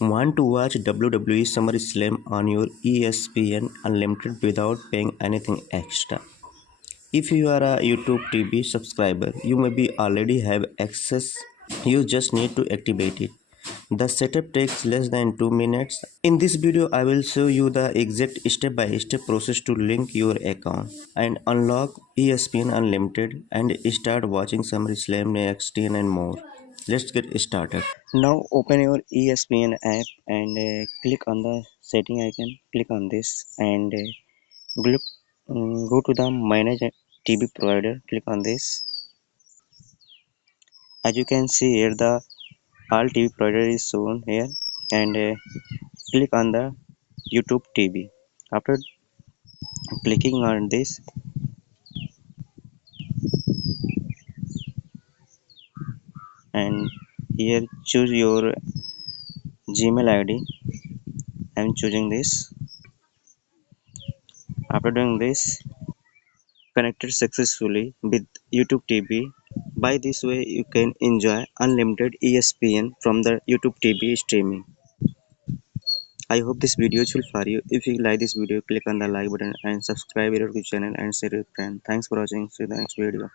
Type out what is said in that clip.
Want to watch WWE SummerSlam on your ESPN Unlimited without paying anything extra? If you are a YouTube TV subscriber, you maybe already have access. You just need to activate it. The setup takes less than 2 minutes. In this video, I will show you the exact step-by-step process to link your account and unlock ESPN Unlimited and start watching SummerSlam, NXT and more. Let's get started. Now open your ESPN app and click on the setting icon. Click on this and go to the manage TV provider. Click on this. As you can see here, the all TV provider is shown here and click on the YouTube TV. After clicking on this, and here choose your Gmail ID. I am choosing this. After doing this, connected successfully with YouTube TV. By this way, you can enjoy unlimited ESPN from the YouTube TV streaming. I hope this video is useful for you. If you like this video, click on the like button and subscribe to our channel and share with friends. Thanks for watching. See you in the next video.